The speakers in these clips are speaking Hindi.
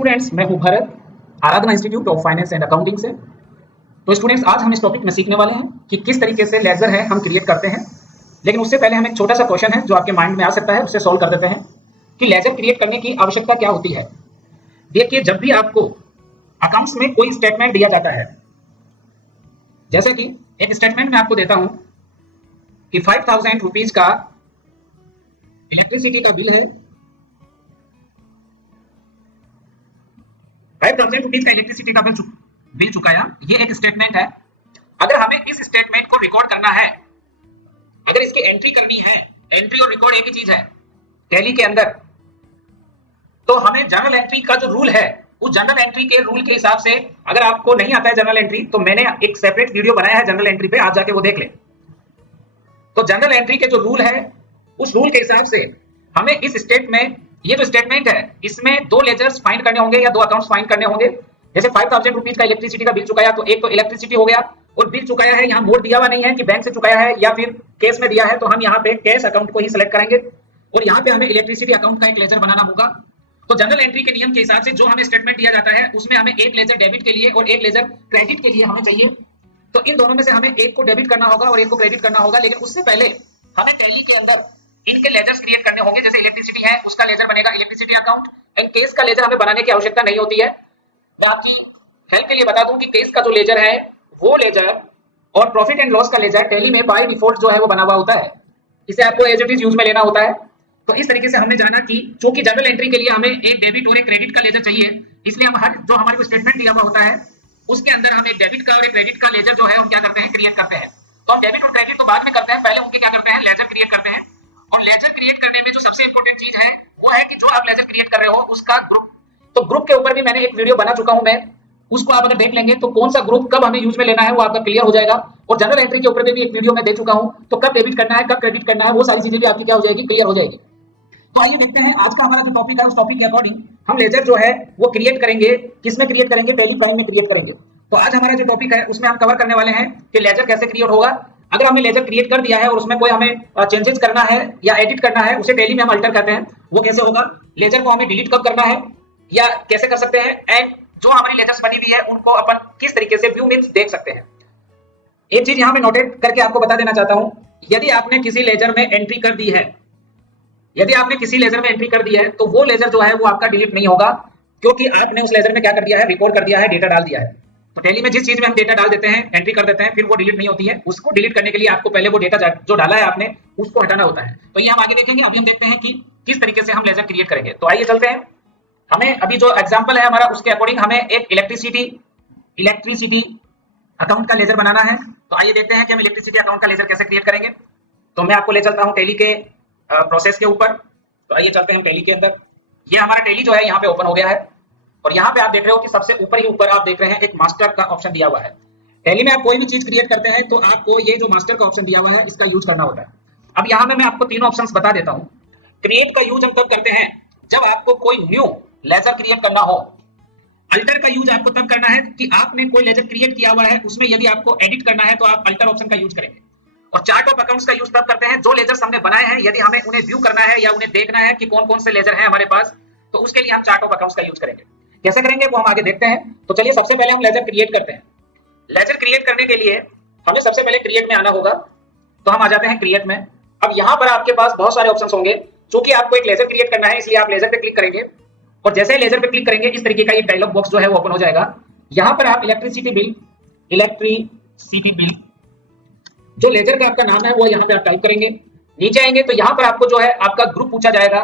स्टूडेंट्स, मैं हूं Bharat, Aradhana institute of finance and accounting से। तो स्टूडेंट्स, आज हम इस टॉपिक में सीखने वाले हैं कि किस तरीके से लेजर है हम क्रिएट करते हैं। लेकिन उससे पहले हम एक छोटा सा क्वेश्चन है जो आपके माइंड में आ सकता है, उसे सॉल्व कर देते हैं कि लेजर क्रिएट करने की आवश्यकता क्या होती है। देखिए, जब भी आपको अकाउंट्स में कोई स्टेटमेंट दिया जाता है, जैसे कि एक स्टेटमेंट मैं आपको देता हूं कि 5000 रुपीज का इलेक्ट्रिसिटी का बिल है, 5000 रुपीज का इलेक्ट्रिसिटी का बिल चुकाया, ये एक स्टेटमेंट है। अगर हमें इस स्टेटमेंट को रिकॉर्ड करना है, अगर इसकी एंट्री करनी है, एंट्री और रिकॉर्ड एक ही चीज है टैली के अंदर, तो हमें जर्नल एंट्री का जो रूल है, उस जर्नल एंट्री के रूल के हिसाब से, अगर आपको नहीं आता है जर्नल एंट्री, तो मैंने एक सेपरेट वीडियो बनाया है जर्नल एंट्री पे, आप जाके वो देख लें। तो जर्नल एंट्री के जो रूल है, उस रूल के हिसाब से हमें इस स्टेट में, ये जो स्टेटमेंट है, इसमें दो लेजर्स फाइंड करने होंगे या दो अकाउंट्स फाइंड करने होंगे। जैसे 5000 रुपीज का इलेक्ट्रिसिटी का बिल चुकाया, तो एक तो इलेक्ट्रिसिटी हो गया, और बिल चुकाया है, यहाँ मोड दिया हुआ नहीं है कि बैंक से चुकाया है या फिर कैश में दिया है, तो हम यहाँ पे कैश अकाउंट को ही सिलेक्ट करेंगे और यहाँ पे हमें इलेक्ट्रिसिटी अकाउंट का एक लेजर बनाना होगा। तो जनरल एंट्री के नियम के हिसाब से जो हमें स्टेटमेंट दिया जाता है, उसमें हमें एक लेजर डेबिट के लिए और एक लेजर क्रेडिट के लिए हमें चाहिए। तो इन दोनों में से हमें एक को डेबिट करना होगा और एक को क्रेडिट करना होगा। लेकिन उससे पहले हमें टैली के अंदर इनके लेजर्स क्रिएट करने होंगे। जैसे इलेक्ट्रिसिटी है, उसका लेजर बनेगा इलेक्ट्रिसिटी अकाउंट, एंड केस का लेजर हमें बनाने की आवश्यकता नहीं होती है। मैं आपकी हेल्प के लिए बता दूं कि केस का जो लेजर है, वो लेजर और प्रॉफिट एंड लॉस का लेजर टैली में बाय डिफॉल्ट जो है वो बना हुआ होता है। इसे आपको एज इट इज यूज में लेना होता है। तो इस तरीके से हमने जाना कि चूंकि जनरल एंट्री के लिए हमें एक डेबिट और एक क्रेडिट का लेजर चाहिए, इसलिए हम हर जो हमारे को स्टेटमेंट दिया हुआ होता है, उसके अंदर हम एक डेबिट का और एक क्रेडिट का लेजर जो है हम क्या करते हैं, क्रिएट करते हैं। तो हम डेबिट और क्रेडिट तो बाद में करते हैं, पहले उनके क्या करते हैं, लेजर क्रिएट करते हैं। और लेजर क्रिएट करने में जो सबसे इंपॉर्टेंट चीज है, वो है कि जो आप लेजर क्रिएट कर रहे हो, उसका ग्रुप। तो ग्रुप के ऊपर भी मैंने एक वीडियो बना चुका हूं मैं, उसको आप अगर देख लेंगे तो कौन सा ग्रुप कब हमें यूज में लेना है वो आपका क्लियर हो जाएगा। और जनरल एंट्री के ऊपर भी एक वीडियो मैं दे चुका हूं, तो कब डेबिट करना है, कब क्रेडिट करना है, वो सारी चीजें भी आपकी क्या हो जाएगी, क्लियर हो जाएगी। तो आइए देखते हैं आज का हमारा जो टॉपिक है, उस टॉपिक के अकॉर्डिंग हम लेजर जो है वो क्रिएट करेंगे। किसमें क्रिएट करेंगे, टैली प्राइम में क्रिएट करेंगे। तो आज हमारा जो टॉपिक है उसमें हम कवर करने वाले हैं कि लेजर कैसे क्रिएट होगा। अगर हमने लेजर क्रिएट कर दिया है और उसमें कोई हमें चेंजेस करना है या एडिट करना है, उसे टैली में हम अल्टर करते हैं, वो कैसे होगा। लेजर को हमें डिलीट कब करना है या कैसे कर सकते हैं, एंड जो हमारी लेजर्स बनी हुई है उनको अपन किस तरीके से व्यू में देख सकते हैं। एक चीज यहाँ पे नोटेट करके आपको बता देना चाहता हूं, यदि आपने किसी लेजर में एंट्री कर दी है, यदि आपने किसी लेजर में एंट्री कर दी है, तो वो लेजर जो है वो आपका डिलीट नहीं होगा, क्योंकि आपने उस लेजर में क्या कर दिया है, रिकॉर्ड कर दिया है, डेटा डाल दिया है। तो टैली में जिस चीज में हम डेटा डाल देते हैं, एंट्री कर देते हैं, फिर वो डिलीट नहीं होती है। उसको डिलीट करने के लिए आपको पहले वो डेटा जो डाला है आपने, उसको हटाना होता है। तो ये हम आगे देखेंगे। अभी हम देखते हैं कि किस तरीके से हम लेजर क्रिएट करेंगे। तो आइए चलते हैं। हमें अभी जो एग्जाम्पल है हमारा, उसके अकॉर्डिंग हमें एक इलेक्ट्रिसिटी अकाउंट का लेजर बनाना है। तो आइए देखते हैं कि हम इलेक्ट्रिसिटी अकाउंट का लेजर कैसे क्रिएट करेंगे। तो मैं आपको ले चलता हूँ टैली के प्रोसेस के ऊपर। तो आइए चलते हैं टैली के अंदर। ये हमारा टैली जो है यहाँ पे ओपन हो गया है, और यहाँ पे आप देख रहे हो कि सबसे ऊपर ही ऊपर आप देख रहे हैं एक मास्टर का ऑप्शन दिया हुआ है। टैली में आप कोई भी चीज क्रिएट करते हैं तो आपको ये जो मास्टर का ऑप्शन दिया हुआ है, इसका यूज करना होता है। अब यहाँ में मैं आपको तीनों ऑप्शंस बता देता हूँ। क्रिएट का यूज हम तब करते हैं जब आपको कोई न्यू लेजर क्रिएट करना हो। अल्टर का यूज आपको तब करना है कि आपने कोई लेजर क्रिएट किया हुआ है, उसमें यदि आपको एडिट करना है तो आप अल्टर ऑप्शन का यूज करेंगे। और चार्ट ऑफ अकाउंट्स का यूज तब करते हैं जो लेजर्स हमने बनाए हैं, यदि हमें उन्हें व्यू करना है या उन्हें देखना है कि कौन कौन से लेजर हैं हमारे पास, तो उसके लिए हम चार्ट ऑफ अकाउंट्स का यूज करेंगे। कैसे करेंगे वो हम आगे देखते हैं। तो चलिए सबसे पहले हम लेजर क्रिएट करते हैं। लेजर क्रिएट करने के लिए हमें सबसे पहले क्रिएट में आना होगा। तो हम आ जाते हैं क्रिएट में। अब यहाँ पर आपके पास बहुत सारे ऑप्शंस होंगे। चूंकि आपको एक लेजर क्रिएट करना है, इसलिए आप लेजर पे क्लिक करेंगे, और जैसे ही लेजर पे क्लिक करेंगे, इस तरीके का एक डायलॉग बॉक्स जो है वो ओपन हो जाएगा। यहाँ पर आप इलेक्ट्रिसिटी बिल जो लेजर का आपका नाम है वो यहाँ पे आप टाइप करेंगे। नीचे आएंगे तो यहाँ पर आपको जो है आपका ग्रुप पूछा जाएगा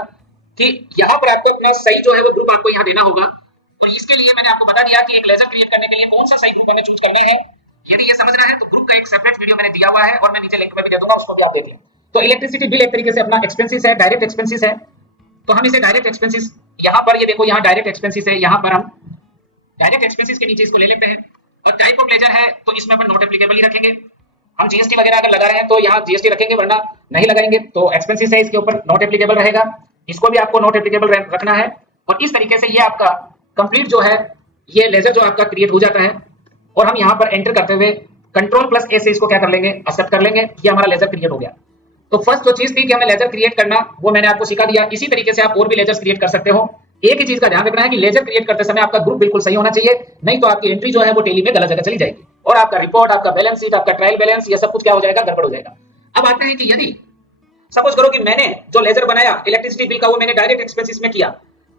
कि यहाँ पर आपको अपना सही जो है वो ग्रुप आपको यहाँ देना होगा। और इसके लिए मैंने आपको बता दिया कि एक लेजर क्रिएट करने के लिए कौन सा सही ग्रुप हमें चूज करना है। यदि ये समझना है तो ग्रुप का एक सेपरेट वीडियो मैंने दिया हुआ है, और मैं नीचे लिंक में भी दे दूंगा, उसको भी आप देख लें। तो इलेक्ट्रिसिटी बिल एक तरीके से अपना एक्सपेंसिस है, डायरेक्ट एक्सपेंसिस है। तो हम इसे डायरेक्ट एक्सपेंसिस, यहाँ पर ये देखो, यहाँ डायरेक्ट एक्सपेंसिस है, यहाँ पर हम डायरेक्ट एक्सपेंसिस के नीचे इसको ले लेते हैं। और टाइप ऑफ लेजर है तो इसमें अपन नॉट एप्लीकेबल ही रखेंगे। हम जीएसटी वगैरह अगर लगा रहे हैं तो यहाँ जीएसटी रखेंगे, वरना नहीं लगाएंगे। तो एक्सपेंसिस है, इसके ऊपर नॉट एप्लीकेबल रहेगा, इसको भी आपको नॉट एप्लीकेबल रखना है। और इस तरीके से ये आपका कंप्लीट जो है ये लेजर जो आपका क्रिएट हो जाता है। और हम यहाँ पर एंटर करते हुए Ctrl+A से इसको क्या कर लेंगे, एक्सेप्ट कर लेंगे। ये हमारा लेजर क्रिएट हो गया। तो फर्स्ट जो चीज थी कि हमें लेजर क्रिएट करना, वो मैंने आपको सिखा दिया। इसी तरीके से आप और भी लेजर्स क्रिएट कर सकते हो। एक ही चीज का ध्यान रखना है कि लेजर क्रिएट करते समय आपका ग्रुप बिल्कुल सही होना चाहिए, नहीं तो आपकी एंट्री जो है वो टेली में गलत जगह चली जाएगी और आपका रिपोर्ट, आपका बैलेंस शीट, आपका ट्रायल बैलेंस, ये सब कुछ क्या हो जाएगा, गड़बड़ हो जाएगा। अब आते हैं कि यदि सपोज करो कि मैंने जो लेजर बनाया इलेक्ट्रिसिटी बिल का वो मैंने डायरेक्ट एक्सपेंसेस में किया,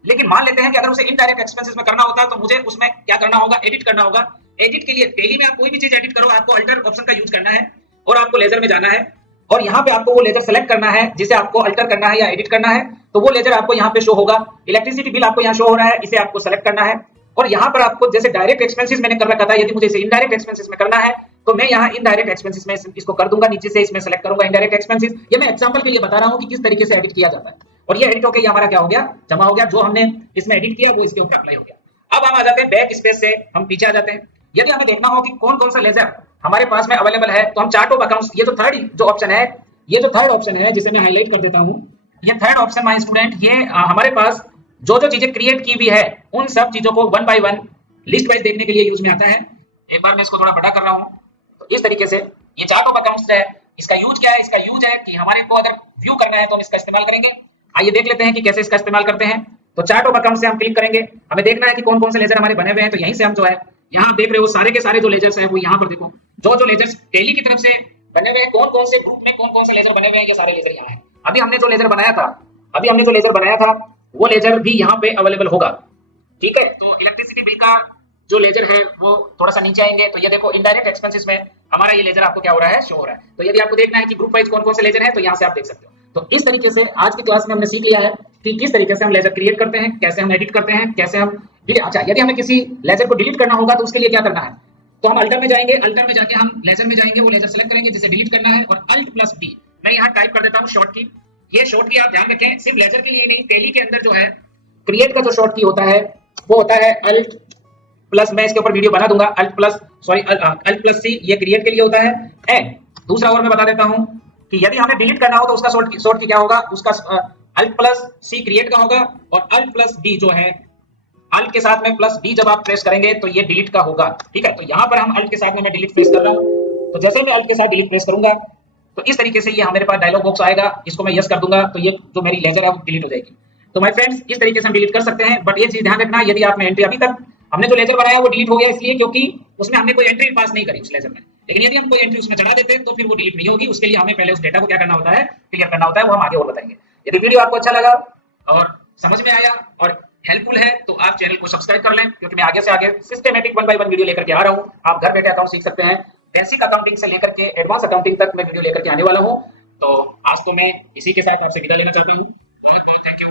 लेकिन मान लेते हैं कि अगर उसे इनडायरेक्ट एक्सपेंसेस में करना होता तो मुझे उसमें क्या करना होगा, एडिट करना होगा। एडिट के लिए टेली में आप कोई भी चीज एडिट करो, आपको अल्टर ऑप्शन का यूज करना है और आपको लेजर में जाना है और यहाँ पे आपको वो लेजर सेलेक्ट करना है जिसे आपको अल्टर करना है या एडिट करना है। तो वो लेजर आपको यहाँ पे शो होगा, इलेक्ट्रिसिटी बिल आपको यहाँ शो हो रहा है, इसे आपको सेलेक्ट करना है और यहाँ पर आपको जैसे डायरेक्ट एक्सपेंसेस मैंने कर रखा था, यदि मुझे इसे इनडायरेक्ट एक्सपेंसेस में करना है तो मैं यहाँ इनडायरेक्ट एक्सपेंसेस में इसको कर दूंगा, नीचे से इसमें सेलेक्ट करूंगा इनडायरेक्ट एक्सपेंसेस। ये मैं एग्जांपल के लिए बता रहा हूँ कि किस तरीके से एडिट किया जाता है और ये एडिट होकर ये हमारा क्या हो गया, जमा हो गया। जो हमने इसमें एडिट किया वो इसके ऊपर अप्लाई हो गया। अब हम आ जाते हैं बैक स्पेस से, हम पीछे आ जाते हैं। यदि हमें देखना हो कि कौन कौन सा लेजर हमारे पास में अवेलेबल है तो हम चार्ट ऑफ अकाउंट्स, ये जो थर्ड जो ऑप्शन है, ये जो थर्ड ऑप्शन है जिसे मैं हाईलाइट कर देता हूँ, ये थर्ड ऑप्शन माय स्टूडेंट, ये हमारे पास जो जो चीजें क्रिएट की हुई है उन सब चीजों को one by one list wise देखने के लिए यूज में आता है। एक बार मैं इसको थोड़ा बड़ा कर रहा हूँ, तो इस तरीके से ये चार्ट ऑफ अकाउंट्स है। इसका यूज क्या है, इसका यूज है कि हमारे को अगर व्यू करना है तो हम इसका इस्तेमाल करेंगे। आइए देख लेते हैं कि कैसे इसका इस्तेमाल करते हैं। तो चार्ट ऑफ अकाउंट से हम क्लिक करेंगे, हमें देखना है कि कौन कौन से लेजर हमारे बने हुए हैं। तो यहीं से हम जो है यहाँ देख रहे हो सारे के सारे जो लेजर्स हैं वो यहाँ पर देखो, जो जो लेजर्स टेली की तरफ से बने हुए हैं, कौन कौन से ग्रुप में कौन कौन से लेजर बने हुए हैं, ये सारे लेजर यहाँ हैं। अभी हमने जो लेजर बनाया था वो लेजर भी यहाँ पे अवेलेबल होगा, ठीक है। तो इलेक्ट्रिसिटी बिल का जो लेजर है वो थोड़ा सा नीचे आएंगे, तो ये देखो इनडायरेक्ट एक्सपेंसेस में हमारा ये लेजर आपको क्या हो रहा है, शो हो रहा है। तो यदि आपको देखना है कि ग्रुप वाइज कौन कौन से लेजर हैं तो यहाँ से आप देख सकते हो। तो इस तरीके से आज की क्लास में हमने सीख लिया है कि किस तरीके से हम लेजर क्रिएट करते हैं, कैसे हम एडिट करते हैं, कैसे हम अच्छा, यदि हमें किसी लेजर को डिलीट करना होगा तो उसके लिए क्या करना है, तो हम अल्टर में जाएंगे, अल्टर में जाके हम लेजर में जाएंगे, वो लेजर सेलेक्ट करेंगे जिसे डिलीट करना है और अल्ट प्लस डी, मैं यहाँ टाइप कर देता हूँ शॉर्ट की। ये शॉर्ट की आप ध्यान रखें, सिर्फ लेजर के लिए नहीं, टेली के अंदर जो है क्रिएट का जो शॉर्ट की होता है वो होता है अल्ट प्लस, मैं इसके ऊपर वीडियो बना दूंगा, अल्ट प्लस सी, ये क्रिएट के लिए होता है। एंड दूसरा और मैं बता देता हूं कि यदि हमें डिलीट करना हो तो उसका शॉर्ट की क्या होगा, उसका अल्ट प्लस सी क्रिएट का होगा और अल्ट प्लस डी जो है, अल्ट के साथ में प्लस डी जब आप प्रेस करेंगे तो ये डिलीट का होगा, ठीक है। तो यहाँ पर हम अल्ट के साथ में मैं डिलीट प्रेस कर रहा हूँ, तो जैसे मैं अल्ट के साथ डिलीट प्रेस करूंगा तो इस तरीके से ये हमारे पास डायलॉग बॉक्स आएगा, इसको मैं यस कर दूंगा तो ये जो मेरी लेजर है वो डिलीट हो जाएगी। तो माय फ्रेंड्स इस तरीके से हम डिलीट कर सकते हैं, बट ये चीज ध्यान रखना, यदि आपने एंट्री अभी तक हमने जो लेजर बनाया वो डिलीट हो गया इसलिए क्योंकि उसमें हमने कोई एंट्री पास नहीं करी उस लेजर में, लेकिन यदि हम कोई एंट्री उसमें चढ़ा देते तो फिर वो डिलीट नहीं होगी। उसके लिए हमें पहले उस डेटा को क्या करना होता है, क्लियर करना होता है, वो हम आगे और बताएंगे। यदि वीडियो आपको अच्छा लगा और समझ में आया और हेल्पफुल है तो आप चैनल को सब्सक्राइब कर लें, क्योंकि मैं आगे से आगे सिस्टमैटिक 1 बाय 1 वीडियो लेकर के आ रहा हूँ। आप घर बैठे अकाउंट सीख सकते हैं, बेसिक अकाउंटिंग से लेकर के एडवांस अकाउंटिंग तक मैं वीडियो लेकर के आने वाला हूँ। तो आज तो मैं इसी के साथ आपसे विदा लेना चाहता हूँ। Thank you.